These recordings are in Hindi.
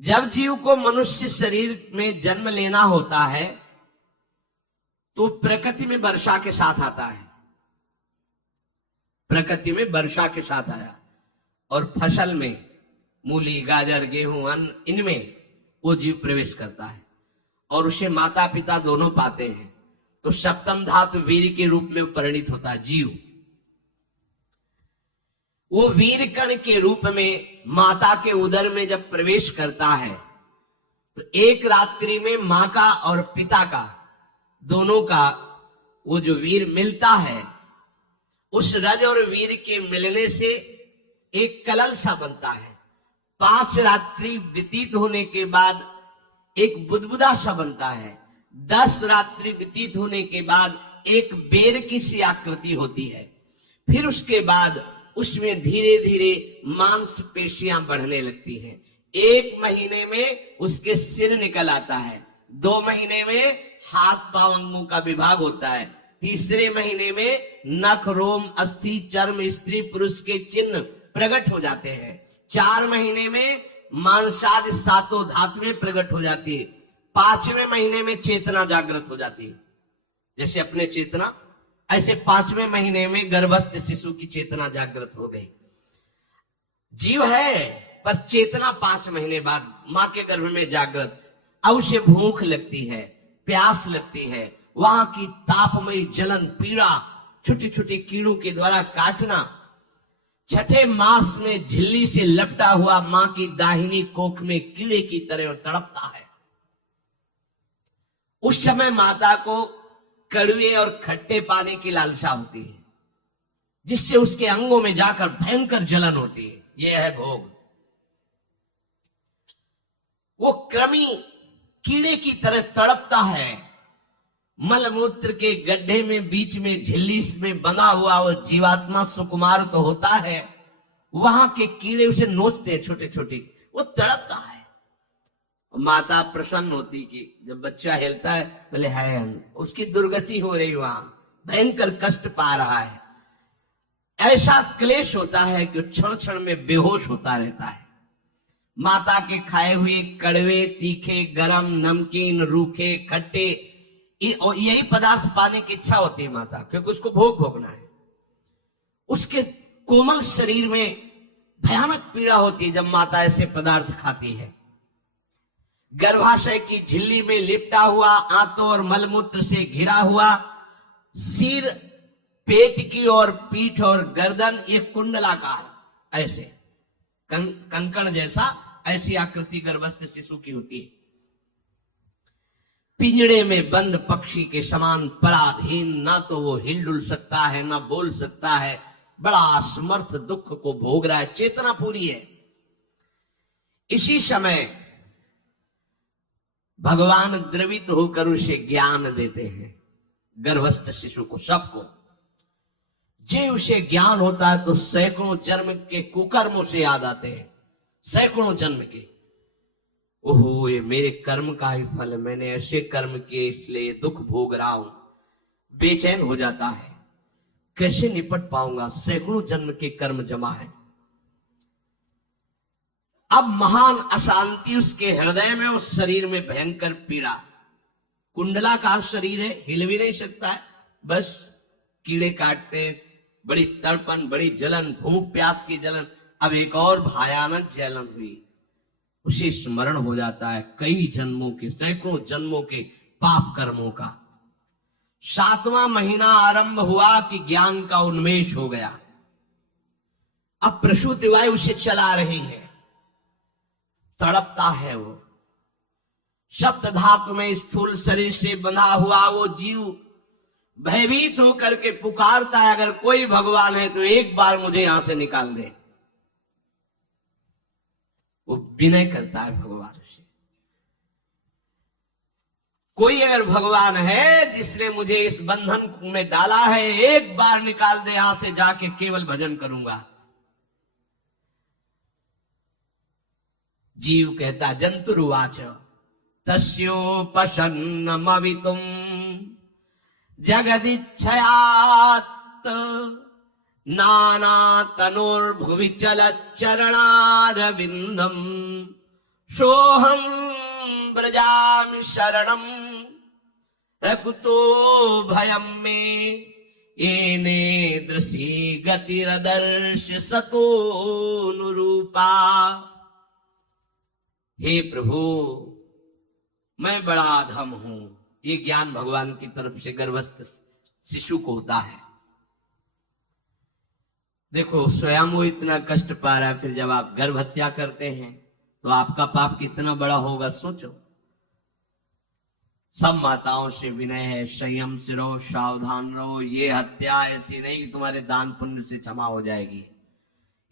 जब जीव को मनुष्य शरीर में जन्म लेना होता है तो प्रकृति में वर्षा के साथ आता है, प्रकृति में वर्षा के साथ आया और फसल में मूली गाजर गेहूं अन्न इनमें वो जीव प्रवेश करता है और उसे माता पिता दोनों पाते हैं तो सप्तम धातु वीर के रूप में परिणित होता है जीव। वो वीर कण के रूप में माता के उदर में जब प्रवेश करता है तो एक रात्रि में मां का और पिता का दोनों का वो जो वीर मिलता है, उस रज और वीर के मिलने से एक कलल सा बनता है। 5 रात्रि व्यतीत होने के बाद एक बुदबुदा सा बनता है। 10 रात्रि व्यतीत होने के बाद एक बेर की सी आकृति होती है। फिर उसके बाद उसमें धीरे धीरे मांसपेशियां बढ़ने लगती हैं। 1 महीने में उसके सिर निकल आता है, 2 महीने में हाथ पांव अंगों का विभाग होता है, तीसरे महीने में नख रोम अस्थि चर्म स्त्री पुरुष के चिन्ह प्रकट हो जाते हैं, 4 महीने में मांसादि 7 धातुएं प्रकट हो जाती है, 5वें महीने में चेतना जागृत हो जाती है। जैसे अपने चेतना ऐसे 5वें महीने में गर्भस्थ शिशु की चेतना जागृत हो गई। जीव है पर चेतना 5 महीने बाद मां के गर्भ में जागृत। अब उसे भूख लगती है, प्यास लगती है, वहां की तापमयी जलन पीड़ा छोटे छोटे कीड़ों के द्वारा काटना, 6ठे मास में झिल्ली से लपटा हुआ मां की दाहिनी कोख में कीड़े की तरह तड़पता है। उस समय माता को कड़वे और खट्टे पानी की लालसा होती है जिससे उसके अंगों में जाकर भयंकर जलन होती है। यह है भोग। वो कृमि कीड़े की तरह तड़पता है। मलमूत्र के गड्ढे में बीच में झिल्ली में बंधा हुआ वो जीवात्मा सुकुमार तो होता है, वहां के कीड़े उसे नोचते हैं छोटे छोटे, वो तड़पता है। माता प्रसन्न होती कि जब बच्चा हिलता है बोले है, उसकी दुर्गति हो रही, वहां भयंकर कष्ट पा रहा है। ऐसा क्लेश होता है कि क्षण क्षण में बेहोश होता रहता है। माता के खाए हुए कड़वे तीखे गरम नमकीन रूखे खट्टे यही पदार्थ पाने की इच्छा होती है माता, क्योंकि उसको भोग भोगना है। उसके कोमल शरीर में भयानक पीड़ा होती है जब माता ऐसे पदार्थ खाती है। गर्भाशय की झिल्ली में लिपटा हुआ, आंतों और मलमूत्र से घिरा हुआ सिर, पेट की और पीठ और गर्दन एक कुंडलाकार ऐसे कंकण जैसा ऐसी आकृति गर्भस्थ शिशु की होती है। पिंजड़े में बंद पक्षी के समान पराधीन, ना तो वो हिलडुल सकता है ना बोल सकता है, बड़ा असमर्थ दुख को भोग रहा है, चेतना पूरी है। इसी समय भगवान द्रवित होकर उसे ज्ञान देते हैं, गर्भस्थ शिशु को, सबको। जे उसे ज्ञान होता है तो सैकड़ों जन्म के कुकर्मों से याद आते हैं, सैकड़ों जन्म के। ओहो, ये मेरे कर्म का ही फल, मैंने ऐसे कर्म किए इसलिए दुख भोग रहा हूं। बेचैन हो जाता है, कैसे निपट पाऊंगा, सैकड़ों जन्म के कर्म जमा है। अब महान अशांति उसके हृदय में, उस शरीर में भयंकर पीड़ा। कुंडलाकार शरीर है, हिल भी नहीं सकता है, बस कीड़े काटते, बड़ी तड़पन, बड़ी जलन, भूख प्यास की जलन। अब एक और भयानक जलन हुई, उसे स्मरण हो जाता है कई जन्मों के, सैकड़ों जन्मों के पाप कर्मों का। 7वां महीना आरंभ हुआ कि ज्ञान का उन्मेष हो गया। अब प्रसूति वायु उसे चला रही है, तड़पता है वो। सप्त धातु में स्थूल शरीर से बंधा हुआ वो जीव भयभीत होकर के पुकारता है, अगर कोई भगवान है तो एक बार मुझे यहां से निकाल दे। वो विनय करता है भगवान से, कोई अगर भगवान है जिसने मुझे इस बंधन में डाला है, एक बार निकाल दे, यहां से जाके केवल भजन करूंगा। जीव कहता, जंतुरुवाच तस्योपशन्नमवितुम जगदिच्छयात् नाना तनोर्भुवि चलच्चरणारविंदम सोहम ब्रजामि शरणम रकुतो भयम में एने दृशी गतिरदर्श सतोनुरूपा। हे प्रभु, मैं बड़ा अधम हूं। ये ज्ञान भगवान की तरफ से गर्भस्थ शिशु को होता है। देखो, स्वयं वो इतना कष्ट पा रहा है, फिर जब आप गर्भ हत्या करते हैं तो आपका पाप कितना बड़ा होगा सोचो। सब माताओं से विनय है, संयम से रहो, सावधान रहो। ये हत्या ऐसी नहीं कि तुम्हारे दान पुण्य से क्षमा हो जाएगी।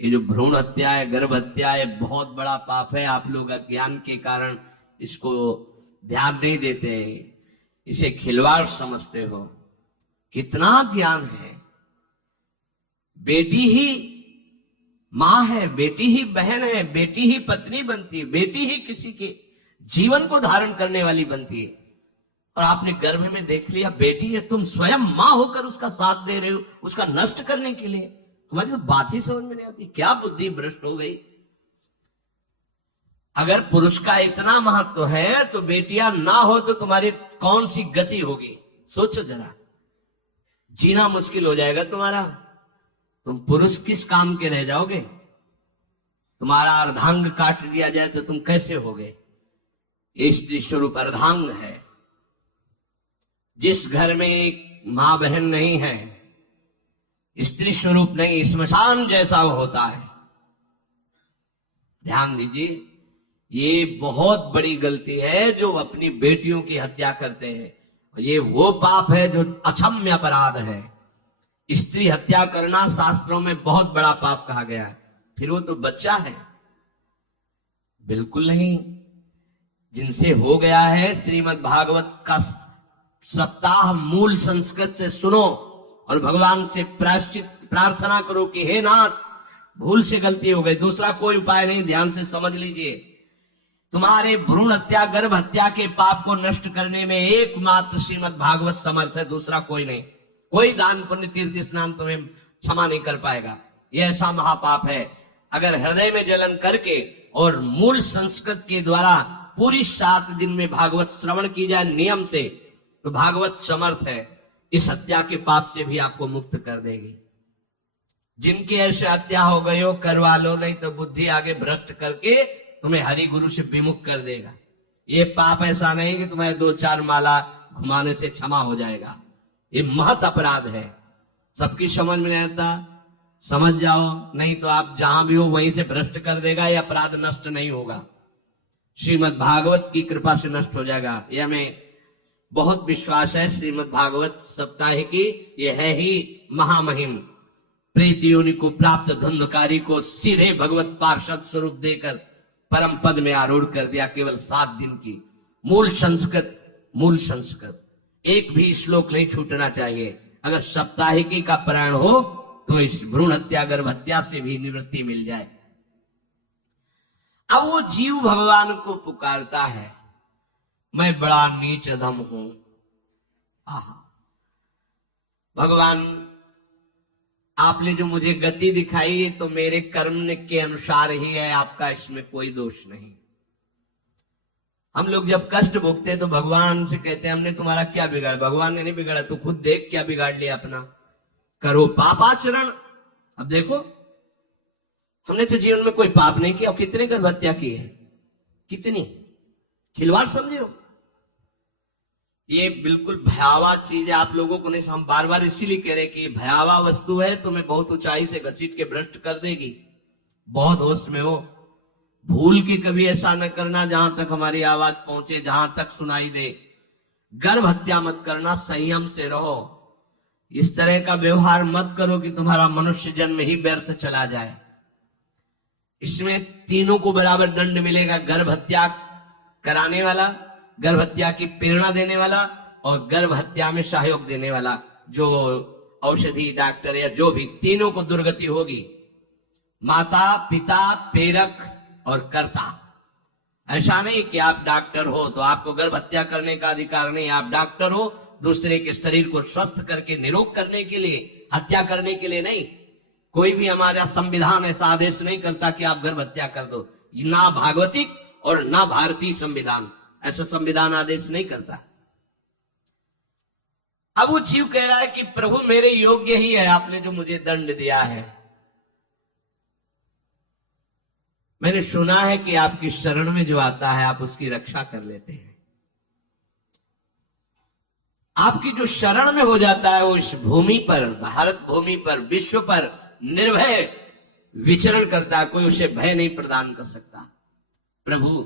ये जो भ्रूण हत्या है, गर्भ हत्या है, बहुत बड़ा पाप है। आप लोग अज्ञान के कारण इसको ध्यान नहीं देते, इसे खिलवाड़ समझते हो। कितना ज्ञान है। बेटी ही मां है, बेटी ही बहन है, बेटी ही पत्नी बनती है, बेटी ही किसी के जीवन को धारण करने वाली बनती है। और आपने गर्भ में देख लिया बेटी है, तुम स्वयं मां होकर उसका साथ दे रहे हो, उसका नष्ट करने के लिए। हमारी तो बात ही समझ में नहीं आती, क्या बुद्धि भ्रष्ट हो गई। अगर पुरुष का इतना महत्व है तो बेटियां ना हो तो तुम्हारी कौन सी गति होगी, सोचो जरा। जीना मुश्किल हो जाएगा तुम्हारा। तुम पुरुष किस काम के रह जाओगे। तुम्हारा अर्धांग काट दिया जाए तो तुम कैसे होगे। स्त्री स्वरूप अर्धांग है। जिस घर में मां बहन नहीं है, स्त्री स्वरूप नहीं, स्मशान जैसा वो होता है। ध्यान दीजिए, ये बहुत बड़ी गलती है जो अपनी बेटियों की हत्या करते हैं। ये वो पाप है जो अक्षम्य अपराध है। स्त्री हत्या करना शास्त्रों में बहुत बड़ा पाप कहा गया है। फिर वो तो बच्चा है, बिल्कुल नहीं। जिनसे हो गया है, श्रीमद् भागवत का सप्ताह मूल संस्कृत से सुनो और भगवान से प्रायश्चित प्रार्थना करो कि हे नाथ, भूल से गलती हो गई, दूसरा कोई उपाय नहीं। ध्यान से समझ लीजिए, तुम्हारे भ्रूण हत्या गर्भ हत्या के पाप को नष्ट करने में एकमात्र श्रीमद् भागवत समर्थ है, दूसरा कोई नहीं। कोई दान पुण्य तीर्थ स्नान तुम्हें क्षमा नहीं कर पाएगा। यह ऐसा महापाप है। अगर हृदय में जलन करके और मूल संस्कृत के द्वारा पूरी 7 दिन में भागवत श्रवण की जाए नियम से, तो भागवत समर्थ है, इस हत्या के पाप से भी आपको मुक्त कर देगी। जिनकी ऐसे हत्या हो गई हो करवा लो, नहीं तो बुद्धि आगे भ्रष्ट करके तुम्हें हरि गुरु से विमुख कर देगा। ये पाप ऐसा नहीं कि तुम्हें 2-4 माला घुमाने से क्षमा हो जाएगा। ये महत अपराध है। सबकी समझ में नहीं आता, समझ जाओ, नहीं तो आप जहां भी हो वहीं से भ्रष्ट कर देगा। ये अपराध नष्ट नहीं होगा, श्रीमद् भागवत की कृपा से नष्ट हो जाएगा। यह हमें बहुत विश्वास है। श्रीमद् भागवत सप्ताह की यह है ही महामहिम। प्रीत योनि को प्राप्त धुंधकारी को सीधे भगवत पार्षद स्वरूप देकर परम पद में आरूढ़ कर दिया। केवल 7 दिन की मूल संस्कृत एक भी श्लोक नहीं छूटना चाहिए। अगर सप्ताहिकी का प्राण हो तो इस भ्रूण हत्या गर्भ हत्या से भी निवृत्ति मिल जाए। अब वो जीव भगवान को पुकारता है, मैं बड़ा नीच अधम हूं। आहा, भगवान आपने जो मुझे गति दिखाई तो मेरे कर्म के अनुसार ही है, आपका इसमें कोई दोष नहीं। हम लोग जब कष्ट भोगते तो भगवान से कहते हैं हमने तुम्हारा क्या बिगाड़ा। भगवान ने नहीं बिगाड़ा, तू खुद देख क्या बिगाड़ लिया अपना। करो पापाचरण। अब देखो, हमने तो जीवन में कोई पाप नहीं किया और कितने गर्भ हत्या की है, कितनी खिलवाड़ समझे हो। ये बिल्कुल भयावह चीज है। आप लोगों को नहीं, हम बार बार इसीलिए कह रहे कि भयावह वस्तु है, तुम्हें बहुत ऊंचाई से घसीट के भ्रष्ट कर देगी। बहुत होश में हो, भूल के कभी ऐसा न करना जहां तक हमारी आवाज पहुंचे, जहां तक सुनाई दे। गर्भ हत्या मत करना, संयम से रहो। इस तरह का व्यवहार मत करो कि तुम्हारा मनुष्य जन्म ही व्यर्थ चला जाए। इसमें तीनों को बराबर दंड मिलेगा। गर्भ हत्या कराने वाला, गर्भ हत्या की प्रेरणा देने वाला और गर्भ हत्या में सहयोग देने वाला, जो औषधि डॉक्टर या जो भी, तीनों को दुर्गति होगी। माता पिता प्रेरक और कर्ता। ऐसा नहीं कि आप डॉक्टर हो तो आपको गर्भ हत्या करने का अधिकार नहीं। आप डॉक्टर हो दूसरे के शरीर को स्वस्थ करके निरोग करने के लिए, हत्या करने के लिए नहीं। कोई भी हमारा संविधान ऐसा आदेश नहीं करता कि आप गर्भ हत्या कर दो, ना भागवतिक और ना भारतीय संविधान ऐसा संविधान आदेश नहीं करता। अब वो जीव कह रहा है कि प्रभु मेरे योग्य ही है, आपने जो मुझे दंड दिया है। मैंने सुना है कि आपकी शरण में जो आता है आप उसकी रक्षा कर लेते हैं। आपकी जो शरण में हो जाता है वो इस भूमि पर, भारत भूमि पर, विश्व पर निर्भय विचरण करता है, कोई उसे भय नहीं प्रदान कर सकता। प्रभु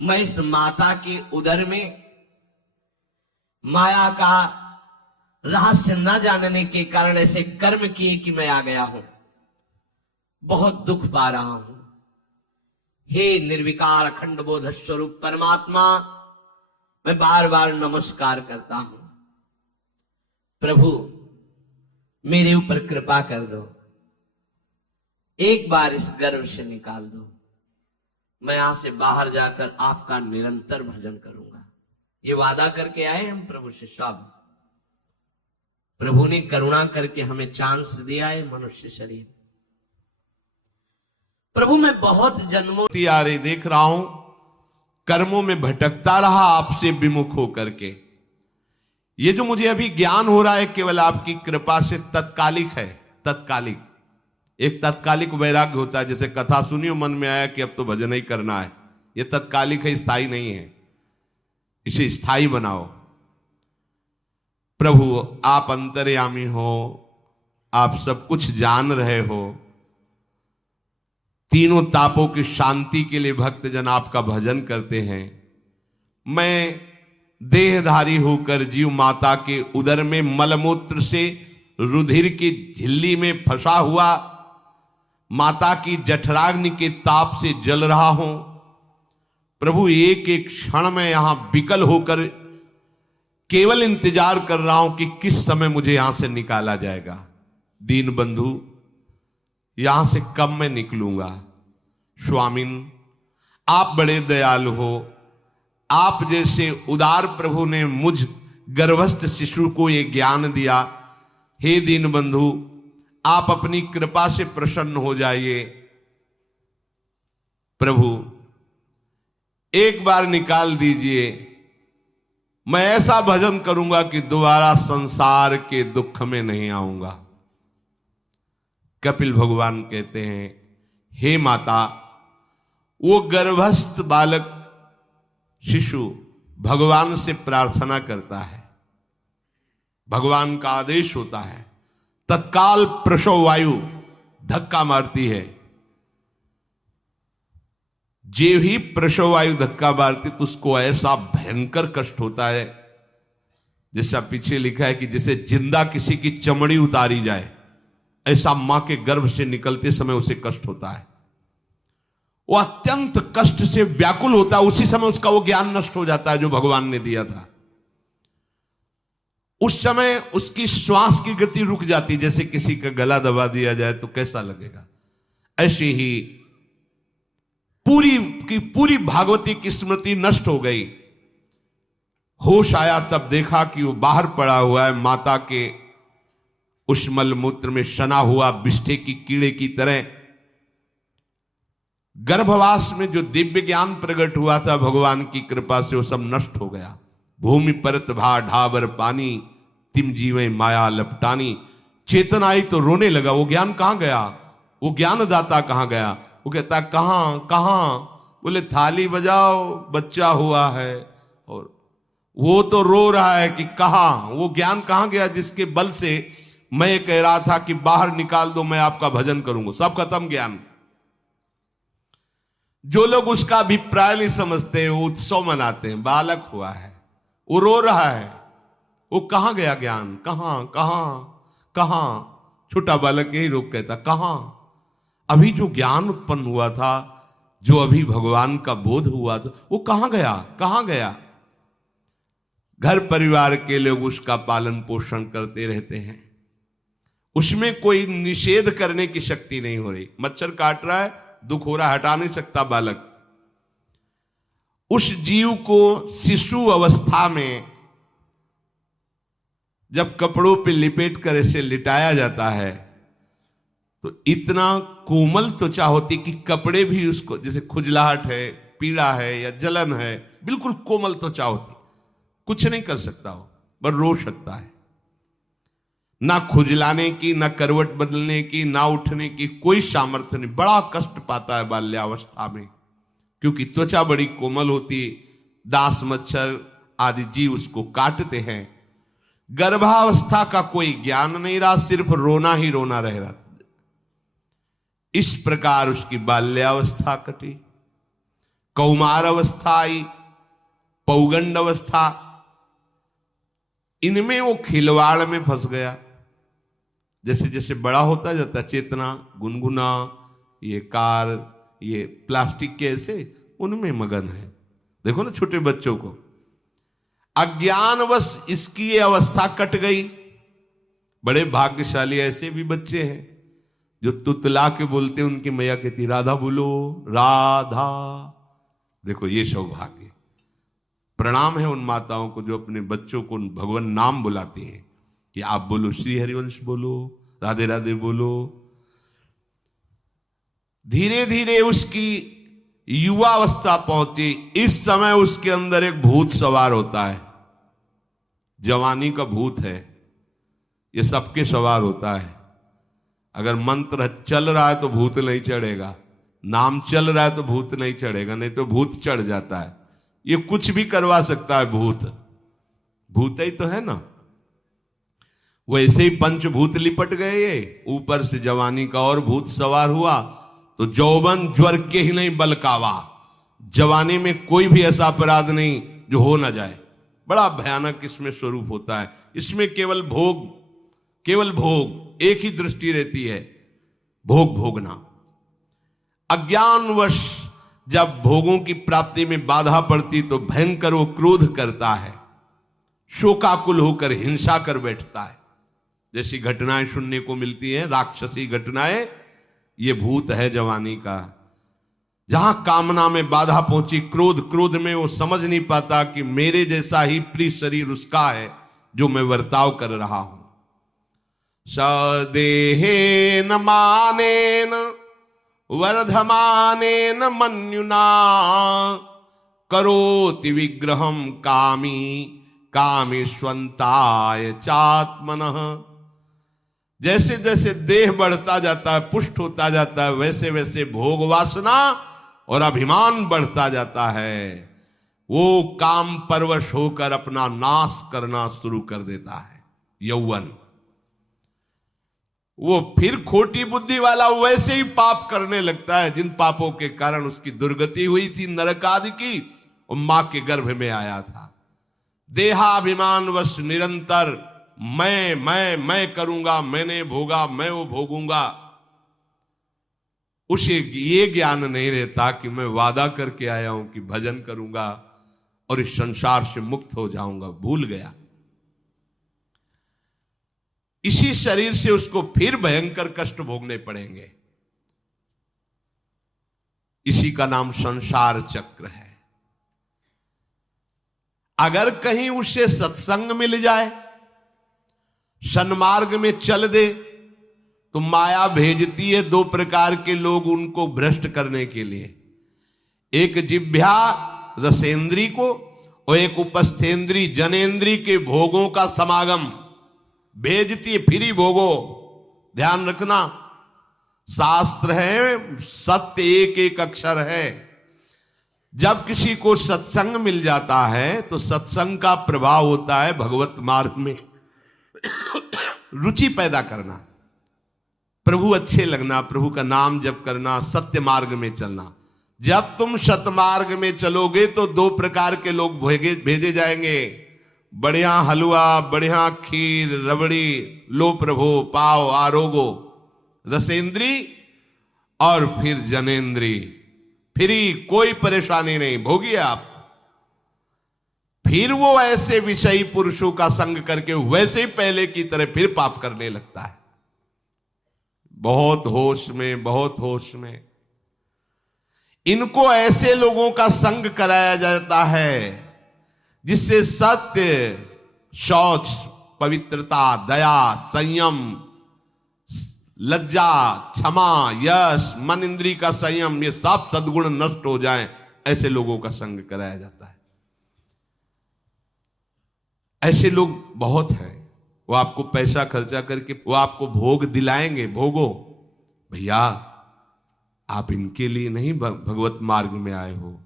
मैं इस माता के उदर में माया का रहस्य न जानने के कारण ऐसे कर्म किए कि मैं आ गया हूं, बहुत दुख पा रहा हूं। हे निर्विकार अखंड बोध स्वरूप परमात्मा, मैं बार बार नमस्कार करता हूं। प्रभु मेरे ऊपर कृपा कर दो, एक बार इस गर्भ से निकाल दो, मैं यहां से बाहर जाकर आपका निरंतर भजन करूंगा। ये वादा करके आए हम प्रभु से सब। प्रभु ने करुणा करके हमें चांस दिया है मनुष्य शरीर। प्रभु मैं बहुत जन्मों यारे देख रहा हूं, कर्मों में भटकता रहा आपसे विमुख होकर के। ये जो मुझे अभी ज्ञान हो रहा है केवल आपकी कृपा से तत्कालिक है, तत्कालिक। एक तत्कालिक वैराग्य होता है, जैसे कथा सुनियो मन में आया कि अब तो भजन ही करना है। ये तत्कालिक है, स्थायी नहीं है। इसे स्थायी बनाओ। प्रभु आप अंतर्यामी हो, आप सब कुछ जान रहे हो। तीनों तापों की शांति के लिए भक्तजन आपका भजन करते हैं। मैं देहधारी होकर जीव माता के उदर में मलमूत्र से रुधिर की झिल्ली में फंसा हुआ माता की जठराग्नि के ताप से जल रहा हूं। प्रभु एक एक क्षण में यहां विकल होकर केवल इंतजार कर रहा हूं कि किस समय मुझे यहां से निकाला जाएगा। दीन बंधु, यहां से कब मैं निकलूंगा। स्वामिन आप बड़े दयालु हो। आप जैसे उदार प्रभु ने मुझ गर्भस्थ शिशु को ये ज्ञान दिया। हे दीन बंधु, आप अपनी कृपा से प्रसन्न हो जाइए। प्रभु एक बार निकाल दीजिए, मैं ऐसा भजन करूंगा कि दोबारा संसार के दुख में नहीं आऊंगा। कपिल भगवान कहते हैं, हे माता, वो गर्भस्थ बालक शिशु भगवान से प्रार्थना करता है, भगवान का आदेश होता है, तत्काल प्रसव वायु धक्का मारती है। जे ही प्रसव वायु धक्का मारती तो उसको ऐसा भयंकर कष्ट होता है, जैसा पीछे लिखा है कि जैसे जिंदा किसी की चमड़ी उतारी जाए, ऐसा मां के गर्भ से निकलते समय उसे कष्ट होता है। वो अत्यंत कष्ट से व्याकुल होता है। उसी समय उसका वो ज्ञान नष्ट हो जाता है जो भगवान ने दिया था। उस समय उसकी श्वास की गति रुक जाती, जैसे किसी का गला दबा दिया जाए तो कैसा लगेगा। ऐसे ही पूरी की पूरी भागवती की स्मृति नष्ट हो गई। होश आया तब देखा कि वो बाहर पड़ा हुआ है, माता के उस मलमूत्र में सना हुआ बिष्ठे की कीड़े की तरह। गर्भवास में जो दिव्य ज्ञान प्रकट हुआ था भगवान की कृपा से, वो सब नष्ट हो गया। भूमि परत भा ढाबर पानी, तिम जीवे माया लपटानी। चेतन आई तो रोने लगा। वो ज्ञान कहां गया, वो ज्ञानदाता कहां गया। वो कहता कहां कहां, बोले थाली बजाओ, बच्चा हुआ है। और वो तो रो रहा है कि कहां, वो ज्ञान कहां गया जिसके बल से मैं कह रहा था कि बाहर निकाल दो, मैं आपका भजन करूंगा। सब खत्म ज्ञान। जो लोग उसका अभिप्राय नहीं समझते, वो उत्सव मनाते हैं। बालक हुआ है, वो रो रहा है, वो कहां गया ज्ञान, कहां कहां कहां। छोटा बालक यही रोक कहता कहां। अभी जो ज्ञान उत्पन्न हुआ था, जो अभी भगवान का बोध हुआ था, वो कहां गया, कहां गया। घर परिवार के लोग उसका पालन पोषण करते रहते हैं, उसमें कोई निषेध करने की शक्ति नहीं हो रही। मच्छर काट रहा है, दुख हो रहा है, हटा नहीं सकता बालक। उस जीव को शिशु अवस्था में जब कपड़ों पे लिपेट कर ऐसे लिटाया जाता है तो इतना कोमल त्वचा होती कि कपड़े भी उसको, जैसे खुजलाहट है, पीड़ा है या जलन है, बिल्कुल कोमल त्वचा होती, कुछ नहीं कर सकता हो, पर रो सकता है। ना खुजलाने की, ना करवट बदलने की, ना उठने की कोई सामर्थ्य नहीं। बड़ा कष्ट पाता है बाल्यावस्था में, क्योंकि त्वचा बड़ी कोमल होती है, दास मच्छर आदि जीव उसको काटते हैं। गर्भावस्था का कोई ज्ञान नहीं रहा, सिर्फ रोना ही रोना रह रहा। इस प्रकार उसकी बाल्यावस्था कटी, कौमार अवस्था आई, पौगंड अवस्था, इनमें वो खिलवाड़ में फंस गया। जैसे जैसे बड़ा होता जाता, चेतना, गुनगुना, ये कार, ये प्लास्टिक के ऐसे उनमें मगन है। देखो ना छोटे बच्चों को, अज्ञानवश इसकी ये अवस्था कट गई। बड़े भाग्यशाली ऐसे भी बच्चे हैं जो तुतला के बोलते हैं, उनकी मैया कहती राधा बोलो, राधा। देखो ये सौभाग्य, प्रणाम है उन माताओं को जो अपने बच्चों को भगवान नाम बुलाती हैं कि आप बोलो, श्री हरिवंश बोलो, राधे राधे बोलो। धीरे धीरे उसकी युवावस्था पहुंची। इस समय उसके अंदर एक भूत सवार होता है, जवानी का भूत है, ये सबके सवार होता है। अगर मंत्र चल रहा है तो भूत नहीं चढ़ेगा, नाम चल रहा है तो भूत नहीं चढ़ेगा, नहीं तो भूत चढ़ जाता है। ये कुछ भी करवा सकता है भूत, भूत ही तो है ना। वैसे ही पंचभूत लिपट गए, ये ऊपर से जवानी का और भूत सवार हुआ तो जौवन ज्वर के ही नहीं बलकावा। जवानी में कोई भी ऐसा अपराध नहीं जो हो ना जाए। बड़ा भयानक इसमें स्वरूप होता है। इसमें केवल भोग, केवल भोग, एक ही दृष्टि रहती है, भोग भोगना। अज्ञानवश जब भोगों की प्राप्ति में बाधा पड़ती तो भयंकर वो क्रोध करता है, शोकाकुल होकर हिंसा कर बैठता है। जैसी घटनाएं सुनने को मिलती हैं, राक्षसी घटनाएं, ये भूत है जवानी का। जहां कामना में बाधा पहुंची, क्रोध, क्रोध में वो समझ नहीं पाता कि मेरे जैसा ही प्रिय शरीर उसका है जो मैं वर्ताव कर रहा हूं। सदेहेन मानेन वर्धमानेन मन्युना करोति विग्रहम कामी कामेष्वंताय चात्मनः। जैसे जैसे देह बढ़ता जाता है, पुष्ट होता जाता है, वैसे वैसे भोग वासना और अभिमान बढ़ता जाता है। वो काम परवश होकर अपना नाश करना शुरू कर देता है। यौवन, वो फिर खोटी बुद्धि वाला वैसे ही पाप करने लगता है जिन पापों के कारण उसकी दुर्गति हुई थी नरक आदि की, और मां के गर्भ में आया था। देहाभिमानवश निरंतर मैं करूंगा, मैंने भोगा, मैं वो भोगूंगा। उसे ये ज्ञान नहीं रहता कि मैं वादा करके आया हूं कि भजन करूंगा और इस संसार से मुक्त हो जाऊंगा। भूल गया। इसी शरीर से उसको फिर भयंकर कष्ट भोगने पड़ेंगे। इसी का नाम संसार चक्र है। अगर कहीं उसे सत्संग मिल जाए, सन्मार्ग में चल दे, तो माया भेजती है दो प्रकार के लोग उनको भ्रष्ट करने के लिए। एक जिह्वा रसेंद्री को और एक उपस्थेंद्री जनेंद्री के भोगों का समागम भेजती है। फ्री भोगो, ध्यान रखना, शास्त्र है, सत्य एक एक अक्षर है। जब किसी को सत्संग मिल जाता है तो सत्संग का प्रभाव होता है भगवत मार्ग में रुचि पैदा करना, प्रभु अच्छे लगना, प्रभु का नाम जप करना, सत्य मार्ग में चलना। जब तुम सतमार्ग में चलोगे तो दो प्रकार के लोग भेजे जाएंगे। बढ़िया हलवा, बढ़िया खीर, रबड़ी, लो प्रभु, पाओ, आरोगो। रसेंद्री और फिर जनेंद्री, फ्री, कोई परेशानी नहीं, भोगिए आप। फिर वो ऐसे विषयी पुरुषों का संग करके वैसे ही पहले की तरह फिर पाप करने लगता है। बहुत होश में, बहुत होश में। इनको ऐसे लोगों का संग कराया जाता है जिससे सत्य, शौच, पवित्रता, दया, संयम, लज्जा, क्षमा, यश, मन इंद्री का संयम, ये सब सद्गुण नष्ट हो जाएं, ऐसे लोगों का संग कराया जाता है। ऐसे लोग बहुत हैं, वो आपको पैसा खर्चा करके वो आपको भोग दिलाएंगे, भोगो भैया, आप इनके लिए नहीं भगवत मार्ग में आए हो,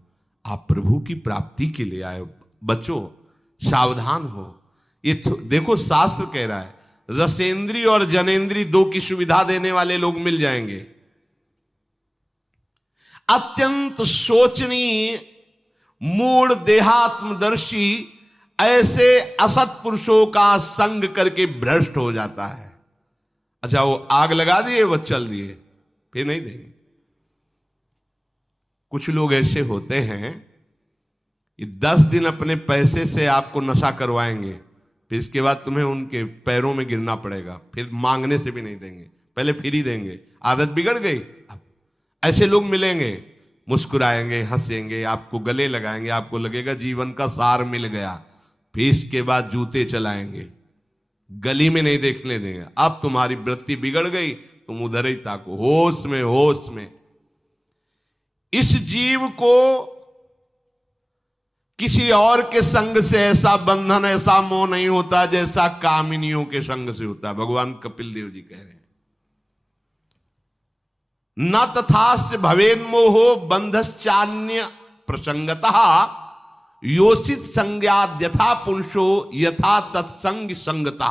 आप प्रभु की प्राप्ति के लिए आए हो। बचो, सावधान हो। ये देखो शास्त्र कह रहा है रसेंद्री और जनेंद्री दो की सुविधा देने वाले लोग मिल जाएंगे। अत्यंत शोचनीय मूढ़ देहात्मदर्शी ऐसे असत पुरुषों का संग करके भ्रष्ट हो जाता है। अच्छा, वो आग लगा दिए, वो चल दिए, फिर नहीं देंगे। कुछ लोग ऐसे होते हैं कि 10 दिन अपने पैसे से आपको नशा करवाएंगे, फिर इसके बाद तुम्हें उनके पैरों में गिरना पड़ेगा, फिर मांगने से भी नहीं देंगे, पहले फिर ही देंगे। आदत बिगड़ गई। ऐसे लोग मिलेंगे, मुस्कुराएंगे, हंसेंगे, आपको गले लगाएंगे, आपको लगेगा जीवन का सार मिल गया, फिर इसके बाद जूते चलाएंगे, गली में नहीं देखने देंगे। अब तुम्हारी वृत्ति बिगड़ गई, तुम उधर ही ताको, होश में होश में। इस जीव को किसी और के संग से ऐसा बंधन, ऐसा मोह नहीं होता जैसा कामिनियों के संग से होता है। भगवान कपिल देव जी कह रहे हैं, न तथास्य भवेन्मोहो बंधश्चान्य प्रसंगतः योषित संज्ञाद यथा पुरुषो यथा तत्संग संगता।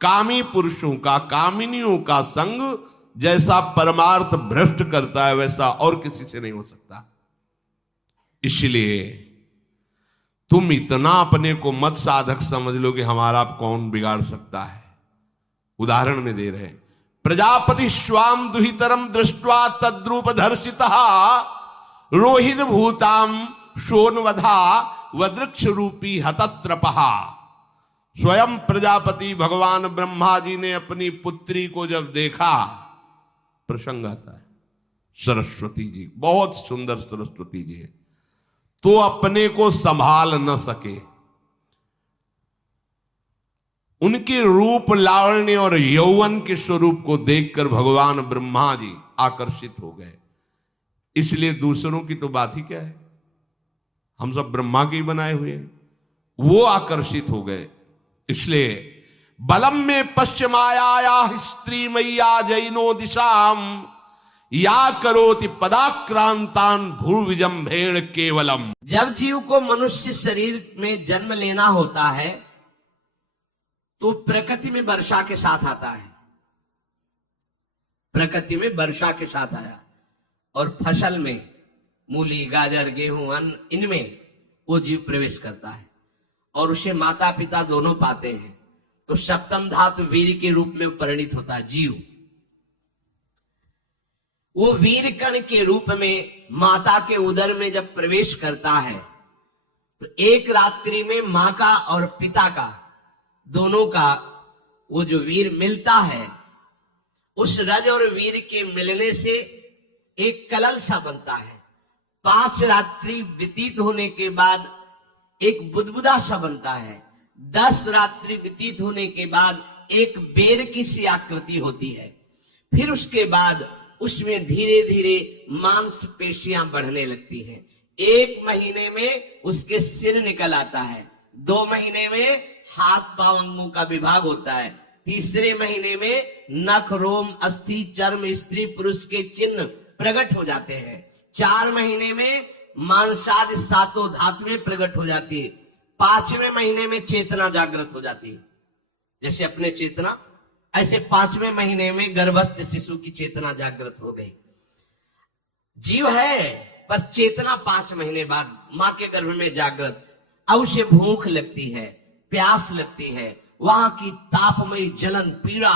कामी पुरुषों का, कामिनियों का संग जैसा परमार्थ भ्रष्ट करता है वैसा और किसी से नहीं हो सकता। इसलिए तुम इतना अपने को मत साधक समझ लो कि हमारा कौन बिगाड़ सकता है। उदाहरण में दे रहे, प्रजापति स्वाम दुहितरम दृष्ट्वा तद्रूप धर्षितः रोहित भूताम शोनवधा वृक्ष रूपी हतत्रपहा। स्वयं प्रजापति भगवान ब्रह्मा जी ने अपनी पुत्री को जब देखा, प्रसंग आता है, सरस्वती जी, बहुत सुंदर सरस्वती जी है, तो अपने को संभाल न सके। उनके रूप लावण्य और यौवन के स्वरूप को देखकर भगवान ब्रह्मा जी आकर्षित हो गए। इसलिए दूसरों की तो बात ही क्या है, हम सब ब्रह्मा के ही बनाए हुए हैं, वो आकर्षित हो गए। इसलिए बलम में पश्चिमाया स्त्री मैया जैनो दिशाम या करोति पदाक्रांतान भूर्विजंभेण केवलम। जब जीव को मनुष्य शरीर में जन्म लेना होता है तो प्रकृति में वर्षा के साथ आता है, प्रकृति में वर्षा के साथ आया, और फसल में मूली, गाजर, गेहूं, अन्न, इनमें वो जीव प्रवेश करता है और उसे माता पिता दोनों पाते हैं। तो सप्तम धातु वीर के रूप में परिणित होता है जीव। वो वीर कण के रूप में माता के उदर में जब प्रवेश करता है तो एक रात्रि में मां का और पिता का, दोनों का वो जो वीर मिलता है, उस रज और वीर के मिलने से एक कलल सा बनता है। 5 रात्रि व्यतीत होने के बाद एक बुदबुदा सा बनता है। 10 रात्रि व्यतीत होने के बाद एक बेर की सी आकृति होती है। फिर उसके बाद उसमें धीरे धीरे मांसपेशियां बढ़ने लगती हैं। 1 महीने में उसके सिर निकल आता है, 2 महीने में हाथ पांव अंगों का विभाग होता है, 3रे महीने में नख, रोम, अस्थि, चर्म, स्त्री पुरुष के चिन्ह प्रकट हो जाते हैं। 4 महीने में मांसादि 7 धातुएं प्रकट हो जाती है। 5वें महीने में चेतना जागृत हो जाती है। जैसे अपने चेतना, ऐसे 5वें महीने में गर्भस्थ शिशु की चेतना जागृत हो गई। जीव है पर चेतना 5 महीने बाद मां के गर्भ में जागृत। अब उसे भूख लगती है, प्यास लगती है, वहां की तापमयी जलन, पीड़ा,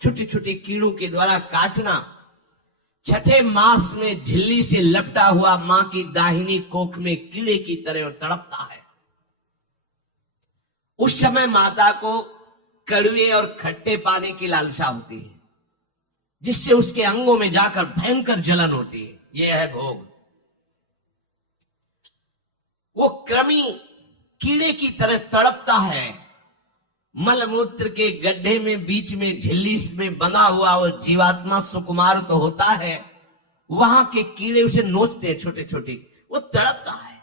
छोटे छोटे कीड़ों के द्वारा काटना। 6ठे मास में झिल्ली से लपटा हुआ मां की दाहिनी कोख में कीड़े की तरह तड़पता है। उस समय माता को कड़वे और खट्टे पानी की लालसा होती है, जिससे उसके अंगों में जाकर भयंकर जलन होती है। यह है भोग। वो कृमि कीड़े की तरह तड़पता है। मलमूत्र के गड्ढे में बीच में झिल्ली में बंधा हुआ वो जीवात्मा सुकुमार तो होता है, वहां के कीड़े उसे नोचते हैं, छोटे छोटे वो तड़पता है।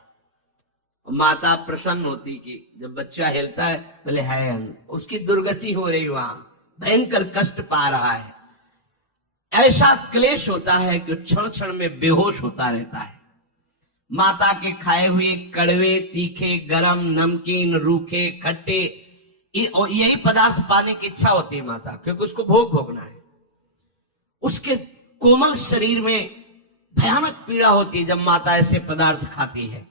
माता प्रसन्न होती कि जब बच्चा हिलता है, बोले है उसकी दुर्गति हो रही, वहां भयंकर कष्ट पा रहा है। ऐसा क्लेश होता है कि क्षण क्षण में बेहोश होता रहता है। माता के खाए हुए कड़वे, तीखे, गरम, नमकीन, रूखे, खट्टे, यही पदार्थ पाने की इच्छा होती है माता, क्योंकि उसको भोग भोगना है। उसके कोमल शरीर में भयानक पीड़ा होती है जब माता ऐसे पदार्थ खाती है।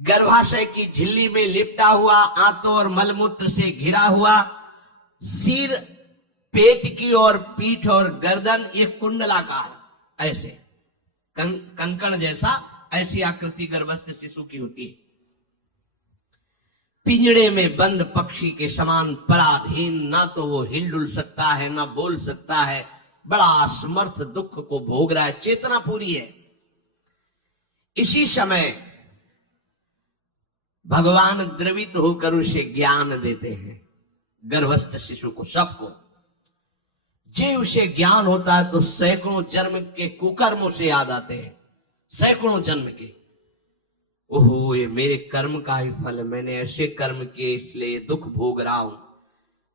गर्भाशय की झिल्ली में लिपटा हुआ, आंतों और मलमूत्र से घिरा हुआ सिर, पेट की और पीठ और गर्दन एक कुंडलाकार, ऐसे कंकण जैसा, ऐसी आकृति गर्भस्थ शिशु की होती है। पिंजड़े में बंद पक्षी के समान पराधीन, ना तो वो हिल डुल सकता है, ना बोल सकता है। बड़ा असमर्थ दुख को भोग रहा है, चेतना पूरी है। इसी समय भगवान द्रवित होकर उसे ज्ञान देते हैं, गर्भस्थ शिशु को, सबको। जे उसे ज्ञान होता है तो सैकड़ों जन्म के कुकर्मों से याद आते हैं, सैकड़ों जन्म के। ओहो, ये मेरे कर्म का ही फल है, मैंने ऐसे कर्म किए इसलिए दुख भोग रहा हूं।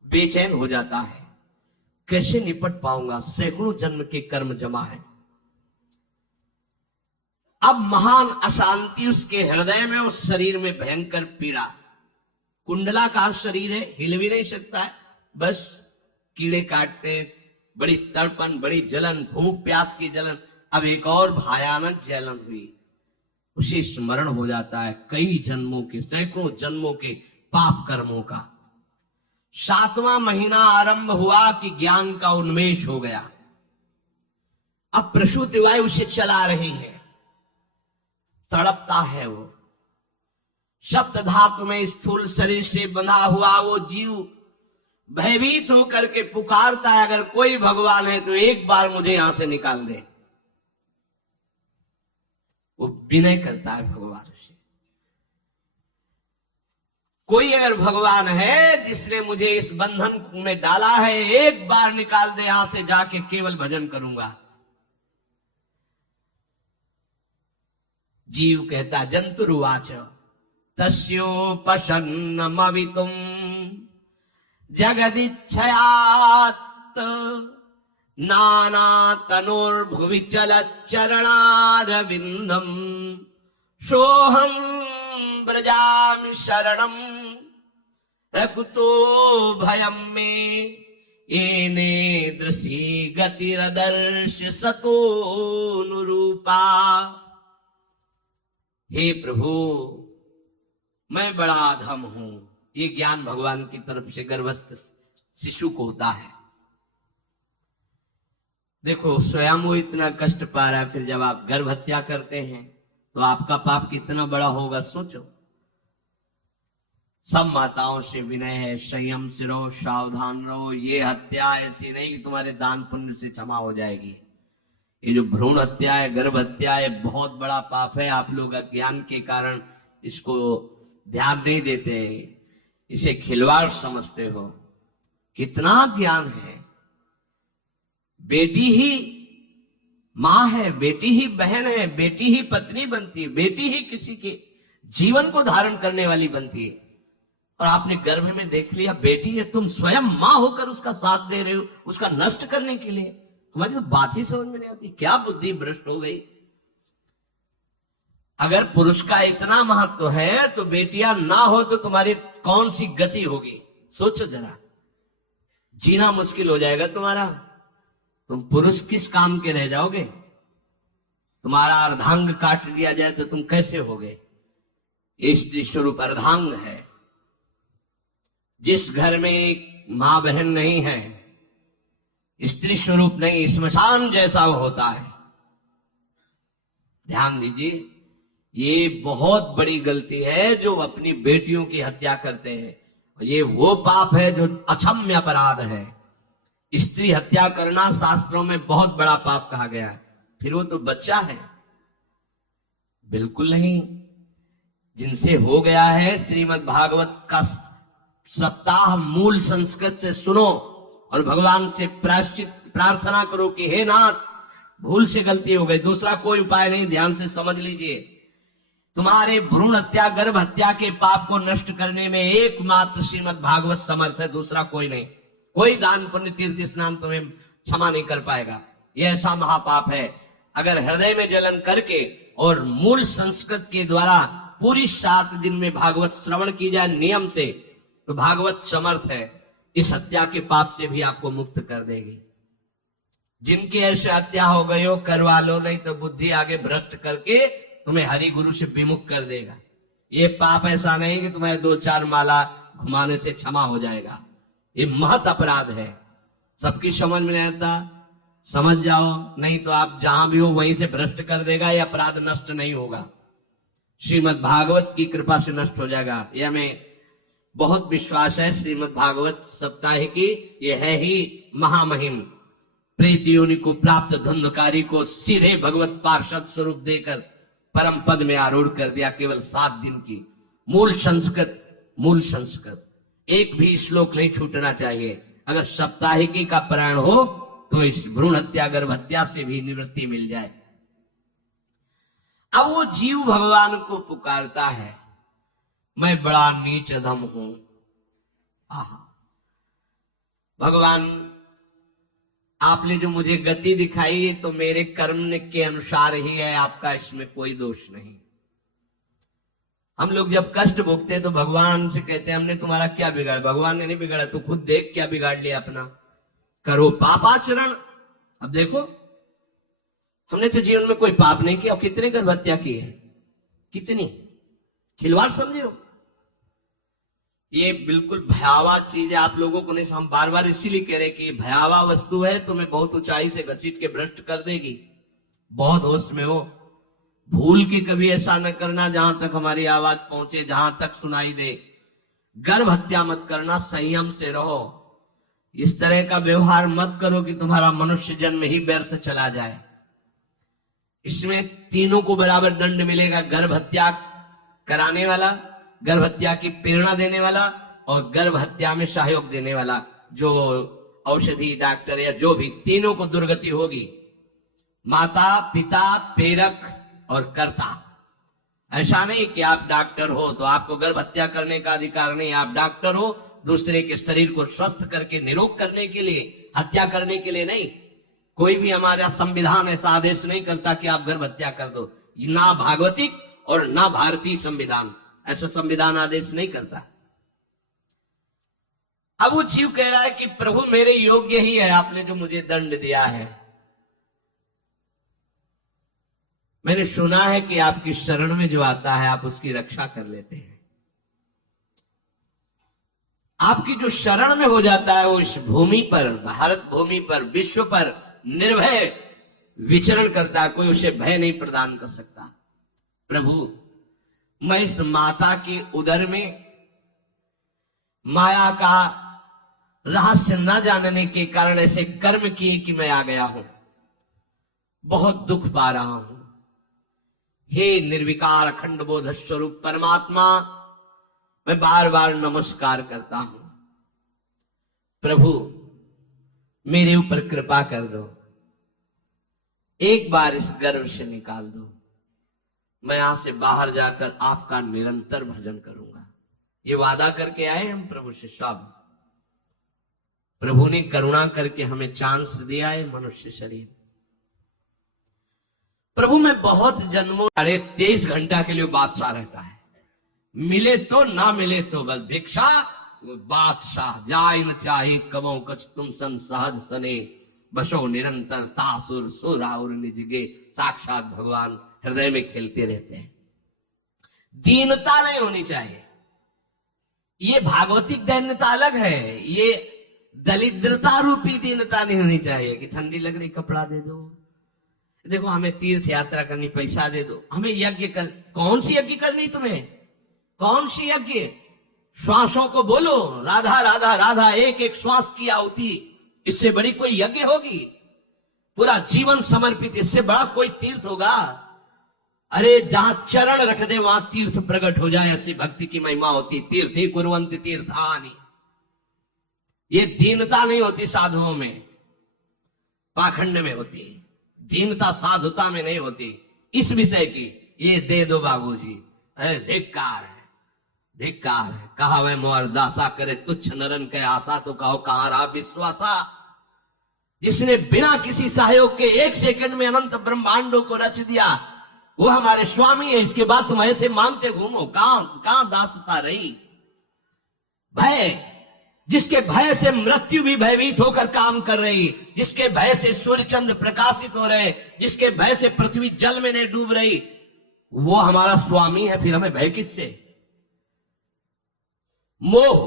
बेचैन हो जाता है, कैसे निपट पाऊंगा, सैकड़ों जन्म के कर्म जमा है। अब महान अशांति उसके हृदय में, उस शरीर में भयंकर पीड़ा। कुंडलाकार शरीर है, हिल भी नहीं सकता है, बस कीड़े काटते, बड़ी तड़पन, बड़ी जलन, भूख प्यास की जलन। अब एक और भयानक जलन हुई, उसे स्मरण हो जाता है कई जन्मों के, सैकड़ों जन्मों के पाप कर्मों का। 7वां महीना आरंभ हुआ कि ज्ञान का उन्मेष हो गया। अब प्रसूति वायु उसे चला रही है, तड़पता है वो। सप्त धातु में स्थूल शरीर से बंधा हुआ वो जीव भयभीत होकर के पुकारता है, अगर कोई भगवान है तो एक बार मुझे यहां से निकाल दे। वो विनय करता है भगवान से, कोई अगर भगवान है जिसने मुझे इस बंधन में डाला है, एक बार निकाल दे यहां से, जाके केवल भजन करूंगा। जीव कहता, जंतुरुवाच तस्योपशन्नमवितुम जगदिच्छयात् नाना तनोर्भुवि चलच्चरणारविंदम सोहम ब्रजामि शरणम रकुतो भयम में येने दृशी गतिरदर्श सतोनुरूपा। हे प्रभु, मैं बड़ा अधम हूं। ये ज्ञान भगवान की तरफ से गर्भस्थ शिशु को होता है। देखो, स्वयं वो इतना कष्ट पा रहा है, फिर जब आप गर्भ हत्या करते हैं तो आपका पाप कितना बड़ा होगा, सोचो। सब माताओं से विनय है, संयम से रहो, सावधान रहो। ये हत्या ऐसी नहीं कि तुम्हारे दान पुण्य से क्षमा हो जाएगी। ये जो भ्रूण हत्या है, गर्भ हत्या है, बहुत बड़ा पाप है। आप लोग अज्ञान के कारण इसको ध्यान नहीं देते, इसे खिलवाड़ समझते हो। कितना ज्ञान है। बेटी ही मां है, बेटी ही बहन है, बेटी ही पत्नी बनती है, बेटी ही किसी के जीवन को धारण करने वाली बनती है। और आपने गर्भ में देख लिया बेटी है, तुम स्वयं मां होकर उसका साथ दे रहे हो, उसका नष्ट करने के लिए। हमारी तो बात ही समझ में नहीं आती, क्या बुद्धि भ्रष्ट हो गई। अगर पुरुष का इतना महत्व है तो बेटियां ना हो तो तुम्हारी कौन सी गति होगी, सोचो जरा। जीना मुश्किल हो जाएगा तुम्हारा। तुम पुरुष किस काम के रह जाओगे। तुम्हारा अर्धांग काट दिया जाए तो तुम कैसे होगे। स्त्री स्वरूप अर्धांग है। जिस घर में मां बहन नहीं है, स्त्री स्वरूप नहीं, स्मशान जैसा वो होता है। ध्यान दीजिए, ये बहुत बड़ी गलती है जो अपनी बेटियों की हत्या करते हैं। ये वो पाप है जो अक्षम्य अपराध है। स्त्री हत्या करना शास्त्रों में बहुत बड़ा पाप कहा गया है। फिर वो तो बच्चा है, बिल्कुल नहीं। जिनसे हो गया है, श्रीमद् भागवत का सप्ताह मूल संस्कृत से सुनो और भगवान से प्रायश्चित प्रार्थना करो कि हे नाथ, भूल से गलती हो गई, दूसरा कोई उपाय नहीं। ध्यान से समझ लीजिए, तुम्हारे भ्रूण हत्या गर्भ हत्या के पाप को नष्ट करने में एकमात्र श्रीमद् भागवत समर्थ है, दूसरा कोई नहीं। कोई दान पुण्य तीर्थ स्नान तुम्हें क्षमा नहीं कर पाएगा। यह ऐसा महापाप है। अगर हृदय में जलन करके और मूल संस्कृत के द्वारा पूरी 7 दिन में भागवत श्रवण की जाए नियम से, तो भागवत समर्थ है, इस हत्या के पाप से भी आपको मुक्त कर देगी। जिनकी ऐसे हत्या हो गई हो करवा लो, नहीं तो बुद्धि आगे भ्रष्ट करके तुम्हें हरि गुरु से विमुख कर देगा। ये पाप ऐसा नहीं कि तुम्हें 2-4 माला घुमाने से क्षमा हो जाएगा। ये महत अपराध है। सबकी समझ में नहीं आता, समझ जाओ, नहीं तो आप जहां भी हो वहीं से भ्रष्ट कर देगा। ये अपराध नष्ट नहीं होगा, श्रीमद् भागवत की कृपा से नष्ट हो जाएगा। ये हमें बहुत विश्वास है। श्रीमद् भागवत सप्ताह की ये है ही महामहिम। प्रेत योनि को प्राप्त धुंधकारी को सीधे भगवत पार्षद स्वरूप देकर परम पद में आरूढ़ कर दिया। केवल 7 दिन की मूल संस्कृत एक भी श्लोक नहीं छूटना चाहिए। अगर सप्ताहिकी का प्राण हो तो इस भ्रूण हत्या गर्भ हत्या से भी निवृत्ति मिल जाए। अब वो जीव भगवान को पुकारता है, मैं बड़ा नीच अधम हूं। आहा, भगवान आपने जो मुझे गति दिखाई है तो मेरे कर्म के अनुसार ही है, आपका इसमें कोई दोष नहीं। हम लोग जब कष्ट भोगते तो भगवान से कहते हैं हमने तुम्हारा क्या बिगाड़ा। भगवान ने नहीं बिगाड़ा, तू खुद देख क्या बिगाड़ लिया अपना। करो पापाचरण। अब देखो, हमने तो जीवन में कोई पाप नहीं किया और कितने गर्भ हत्या की है, कितनी खिलवाड़ समझे हो। ये बिल्कुल भयावह चीज है, आप लोगों को नहीं। हम बार बार इसीलिए कह रहे कि भयावह वस्तु है, तुम्हें बहुत ऊंचाई से घसीट के भ्रष्ट कर देगी। बहुत होश में हो, भूल के कभी ऐसा न करना जहां तक हमारी आवाज पहुंचे, जहां तक सुनाई दे। गर्भ हत्या मत करना, संयम से रहो। इस तरह का व्यवहार मत करो कि तुम्हारा मनुष्य जन्म ही व्यर्थ चला जाए। इसमें तीनों को बराबर दंड मिलेगा, गर्भ हत्या कराने वाला, गर्भ हत्या की प्रेरणा देने वाला और गर्भ हत्या में सहयोग देने वाला। जो औषधि डॉक्टर या जो भी, तीनों को दुर्गति होगी। माता पिता प्रेरक और कर्ता। ऐसा नहीं कि आप डॉक्टर हो तो आपको गर्भ हत्या करने का अधिकार नहीं। आप डॉक्टर हो दूसरे के शरीर को स्वस्थ करके निरोग करने के लिए, हत्या करने के लिए नहीं। कोई भी हमारा संविधान ऐसा आदेश नहीं करता कि आप गर्भ हत्या कर दो। ना भागवतिक और ना भारतीय संविधान ऐसा संविधान आदेश नहीं करता। अब वो जीव कह रहा है कि प्रभु मेरे योग्य ही है, आपने जो मुझे दंड दिया है। मैंने सुना है कि आपकी शरण में जो आता है आप उसकी रक्षा कर लेते हैं। आपकी जो शरण में हो जाता है वो इस भूमि पर, भारत भूमि पर, विश्व पर निर्भय विचरण करता है। कोई उसे भय नहीं प्रदान कर सकता। प्रभु, मैं इस माता के उदर में माया का रहस्य न जानने के कारण ऐसे कर्म किए कि मैं आ गया हूं। बहुत दुख पा रहा हूं। हे निर्विकार अखंड बोध स्वरूप परमात्मा, मैं बार बार नमस्कार करता हूं। प्रभु, मेरे ऊपर कृपा कर दो, एक बार इस गर्भ से निकाल दो। मैं यहां से बाहर जाकर आपका निरंतर भजन करूंगा। ये वादा करके आए हम प्रभु से सब। प्रभु ने करुणा करके हमें चांस दिया है मनुष्य शरीर। प्रभु, मैं बहुत जन्मों 23 घंटा के लिए बादशाह रहता है। मिले तो ना मिले तो बस भिक्षा बादशाह। जाय न चाहे कबो कछ तुम सन सहज सने, बसो निरंतर तासुर सुराउर निजगे। साक्षात भगवान हृदय में खेलते रहते हैं। दीनता नहीं होनी चाहिए। ये भागवतिक दैन्यता अलग है, ये दरिद्रता रूपी दीनता नहीं होनी चाहिए कि ठंडी लग रही कपड़ा दे दो, देखो हमें तीर्थ यात्रा करनी पैसा दे दो, हमें यज्ञ कर। कौन सी यज्ञ करनी तुम्हें? कौन सी यज्ञ? श्वासों को बोलो राधा राधा राधा, एक एक श्वास की आहुति, इससे बड़ी कोई यज्ञ होगी? पूरा जीवन समर्पित, इससे बड़ा कोई तीर्थ होगा? अरे जहां चरण रख दे वहां तीर्थ प्रकट हो जाए, ऐसी भक्ति की महिमा होती। तीर्थ ही कुर्वन्ति तीर्थानि। ये दीनता नहीं होती साधुओं में, पाखंड में होती है। दीनता साधुता में नहीं होती। इस विषय की ये दे दो बाबूजी, धिक्कार है, धिक्कार है। कहा वह मोर दासा करे तुच्छ नरन के आशा, तो कहो कहां रहा विश्वासा। जिसने बिना किसी सहयोग के 1 सेकंड में अनंत ब्रह्मांडों को रच दिया, वो हमारे स्वामी है। इसके बाद तुम ऐसे मानते घूमो, कहां दासता रही। भय, जिसके भय से मृत्यु भी भयभीत होकर काम कर रही, जिसके भय से सूर्य चंद्र प्रकाशित हो रहे, जिसके भय से पृथ्वी जल में नहीं डूब रही, वो हमारा स्वामी है। फिर हमें भय किससे? मोह,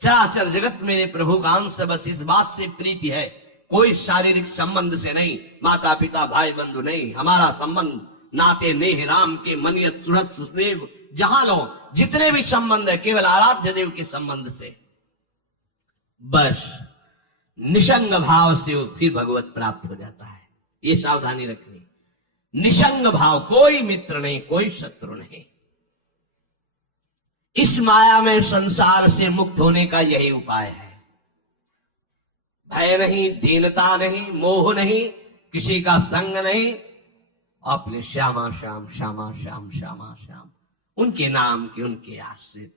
चराचर जगत मेरे प्रभु का अंश, बस इस बात से प्रीति है, कोई शारीरिक संबंध से नहीं, माता पिता भाई बंधु नहीं। हमारा संबंध नाते नेह राम के मनियत सुरत सुदेव, जहां लो जितने भी संबंध है केवल आराध्य देव के संबंध से। बस निसंग भाव से वो फिर भगवत प्राप्त हो जाता है। ये सावधानी रखनी, निसंग भाव, कोई मित्र नहीं, कोई शत्रु नहीं। इस माया में संसार से मुक्त होने का यही उपाय है। भय नहीं, दीनता नहीं, मोह नहीं, किसी का संग नहीं, अपने श्यामा श्याम श्यामा श्याम श्यामा श्याम, उनके नाम के, उनके आश्रित।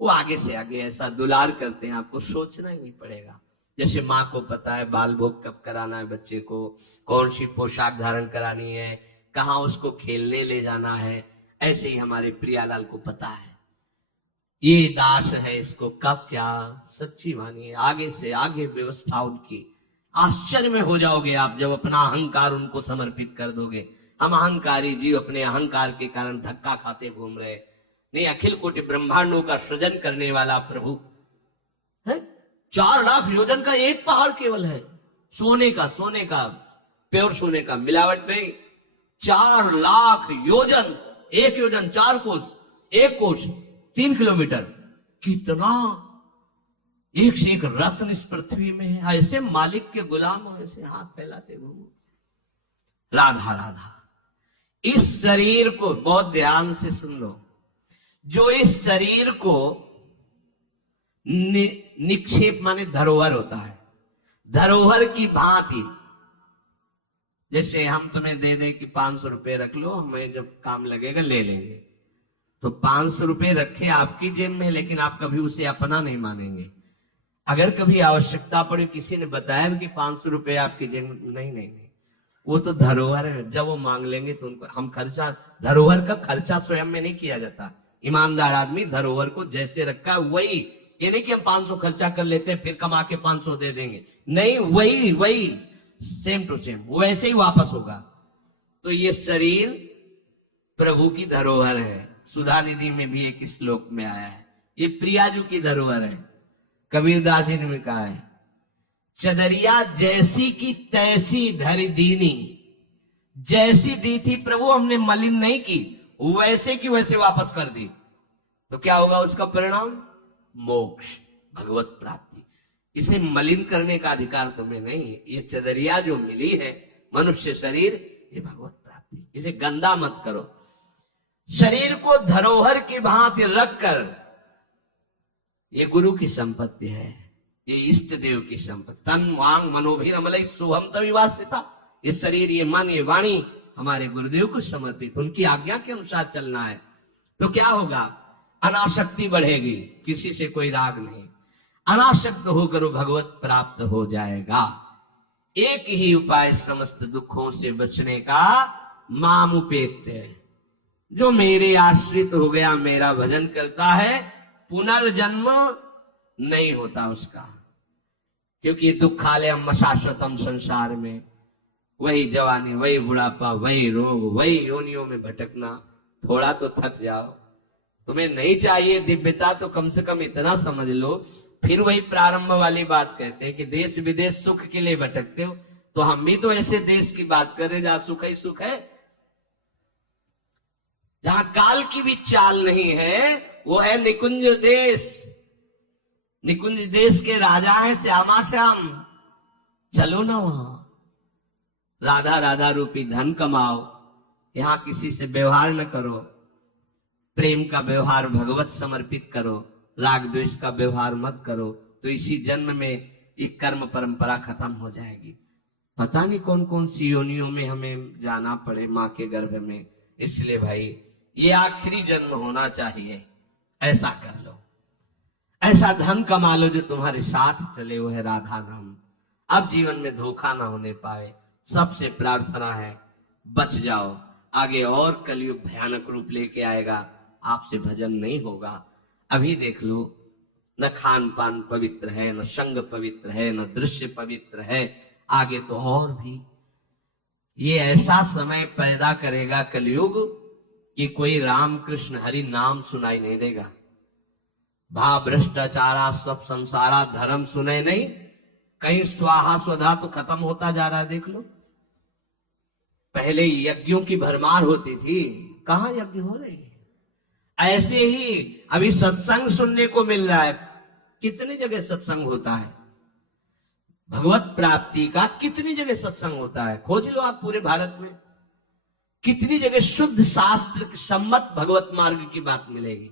वो आगे से आगे ऐसा दुलार करते हैं, आपको सोचना ही नहीं पड़ेगा। जैसे माँ को पता है बाल भोग कब कराना है बच्चे को, कौन सी पोशाक धारण करानी है, कहाँ उसको खेलने ले जाना है, ऐसे ही हमारे प्रियालाल को पता है ये दास है, इसको कब क्या। सच्ची मानिए, आगे से आगे व्यवस्था उनकी। आश्चर्य में हो जाओगे आप जब अपना अहंकार उनको समर्पित कर दोगे। हम अहंकारी जीव अपने अहंकार के कारण धक्का खाते घूम रहे, नहीं, अखिल कोटि ब्रह्मांडों का सृजन करने वाला प्रभु है। 4 लाख योजन का एक पहाड़ केवल है, सोने का, प्योर सोने का, मिलावट नहीं। 4 लाख योजन, 1 योजन 4 कोस, 1 कोस 3 किलोमीटर, कितना एक से एक रत्न इस पृथ्वी में है। ऐसे मालिक के गुलाम हो, ऐसे हाथ फैलाते घूमो। राधा राधा। इस शरीर को बहुत ध्यान से सुन लो, जो इस शरीर को निक्षेप माने धरोहर होता है, धरोहर की भांति। जैसे हम तुम्हें दे दें कि 500 रुपए रख लो, हमें जब काम लगेगा ले लेंगे, तो 500 रुपए रखे आपकी जेब में, लेकिन आप कभी उसे अपना नहीं मानेंगे। अगर कभी आवश्यकता पड़ी, किसी ने बताया कि 500 रुपए आपकी जेब में, नहीं नहीं नहीं, वो तो धरोहर है। जब वो मांग लेंगे तो उनको हम खर्चा, धरोहर का खर्चा स्वयं में नहीं किया जाता। ईमानदार आदमी धरोहर को जैसे रखा वही, ये नहीं कि हम 500 खर्चा कर लेते हैं फिर कमा के 500 दे देंगे, नहीं, वही सेम टू सेम वैसे ही वापस होगा। तो ये शरीर प्रभु की धरोहर है। सुधा निधि में भी एक श्लोक में आया है, ये प्रियाजू की धरोहर है। कबीरदास जी ने कहा है, चदरिया जैसी की तैसी धरि दीनी, जैसी दी थी प्रभु हमने मलिन नहीं की, वैसे की वैसे वापस कर दी, तो क्या होगा उसका परिणाम? मोक्ष, भगवत प्राप्ति। इसे मलिन करने का अधिकार तुम्हें नहीं। ये चदरिया जो मिली है मनुष्य शरीर, ये भगवत प्राप्ति, इसे गंदा मत करो। शरीर को धरोहर की भांति रखकर, ये गुरु की संपत्ति है, ये इष्ट देव की संपत्ति। तन वांग मनोभीर अमलई सोहम तविवासिता। ये शरीर, ये मन, ये वाणी हमारे गुरुदेव को समर्पित, उनकी आज्ञा के अनुसार चलना है। तो क्या होगा? अनासक्ति बढ़ेगी, किसी से कोई राग नहीं, अनासक्त होकर भगवत प्राप्त हो जाएगा। एक ही उपाय समस्त दुखों से बचने का, माम उपेत्य, जो मेरे आश्रित हो गया, मेरा भजन करता है, पुनर्जन्म नहीं होता उसका। क्योंकि दुखालयम शाश्वतम, संसार में वही जवानी, वही बुढ़ापा, वही रोग, वही योनियों में भटकना। थोड़ा तो थक जाओ। तुम्हें नहीं चाहिए दिव्यता तो कम से कम इतना समझ लो। फिर वही प्रारंभ वाली बात कहते हैं कि देश विदेश सुख के लिए भटकते हो, तो हम भी तो ऐसे देश की बात कर रहे जहां सुख ही सुख है, जहां काल की भी चाल नहीं है, वो है निकुंज देश। निकुंज देश के राजा है श्यामा श्याम, चलो ना वहां, राधा राधा रूपी धन कमाओ, यहां किसी से व्यवहार न करो, प्रेम का व्यवहार भगवत समर्पित करो, राग द्वेष का व्यवहार मत करो। तो इसी जन्म में ये कर्म परंपरा खत्म हो जाएगी। पता नहीं कौन कौन सी योनियों में हमें जाना पड़े माँ के गर्भ में। इसलिए भाई ये आखिरी जन्म होना चाहिए, ऐसा कर लो, ऐसा धन कमा लो जो तुम्हारे साथ चले, वो है राधा नाम। अब जीवन में धोखा ना होने पाए, सबसे प्रार्थना है बच जाओ, आगे और कलयुग भयानक रूप लेके आएगा, आपसे भजन नहीं होगा। अभी देख लो, न खान पान पवित्र है, न संग पवित्र है, न दृश्य पवित्र है, आगे तो और भी ये ऐसा समय पैदा करेगा कलयुग कि कोई राम कृष्ण हरि नाम सुनाई नहीं देगा। भा भ्रष्टाचारा सब संसारा धर्म सुने नहीं, कहीं स्वाहा स्वधा तो खत्म होता जा रहा है। देख लो, पहले यज्ञों की भरमार होती थी, कहां यज्ञ हो रहे हैं। ऐसे ही अभी सत्संग सुनने को मिल रहा है, कितनी जगह सत्संग होता है, भगवत प्राप्ति का कितनी जगह सत्संग होता है, खोज लो आप पूरे भारत में, कितनी जगह शुद्ध शास्त्र सम्मत भगवत मार्ग की बात मिलेगी।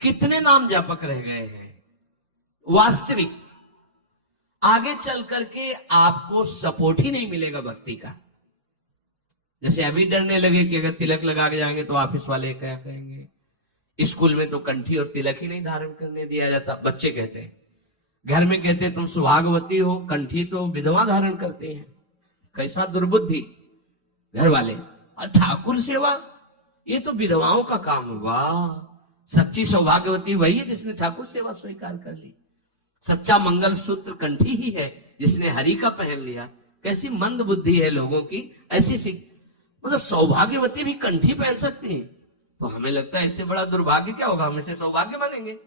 कितने नाम जापक रह गए हैं। वास्तविक आगे चल करके आपको सपोर्ट ही नहीं मिलेगा भक्ति का। जैसे अभी डरने लगे कि अगर तिलक लगा के जाएंगे तो ऑफिस वाले क्या कहेंगे, स्कूल में तो कंठी और तिलक ही नहीं धारण करने दिया जाता, बच्चे कहते हैं, घर में कहते हैं तुम सुहागवती हो, कंठी तो विधवा धारण करते हैं। कैसा दुर्बुद्धि घर वाले। और ठाकुर सेवा ये तो विधवाओं का काम हुआ, सच्ची सौभाग्यवती वही है जिसने ठाकुर सेवा स्वीकार कर ली। सच्चा मंगल सूत्र कंठी ही है जिसने हरि का पहन लिया। कैसी मंद बुद्धि है लोगों की, ऐसी मतलब सौभाग्यवती भी कंठी पहन सकती है, तो हमें लगता है इससे बड़ा दुर्भाग्य क्या होगा, हम इसे सौभाग्य मानेंगे।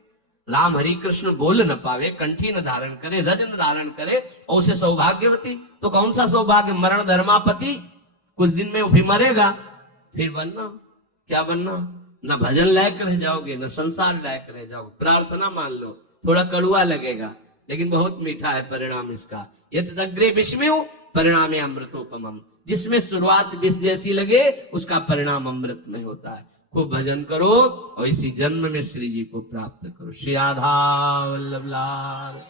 राम हरि कृष्ण बोल न पावे, कंठी न धारण करे, रज न धारण करे और उसे सौभाग्यवती, तो कौन सा सौभाग्य, मरण धर्मापति, कुछ दिन में वो भी मरेगा, फिर बनना क्या बनना, न भजन लायक रह जाओगे न संसार लायक रह जाओगे। प्रार्थना मान लो, थोड़ा कड़ुआ लगेगा लेकिन बहुत मीठा है परिणाम इसका। यद्यग्रे विषमेव परिणामे अमृतोपमम, जिसमें शुरुआत विष जैसी लगे उसका परिणाम अमृत में होता है। खूब भजन करो और इसी जन्म में श्री जी को प्राप्त करो। श्री राधा वल्लभ लाल।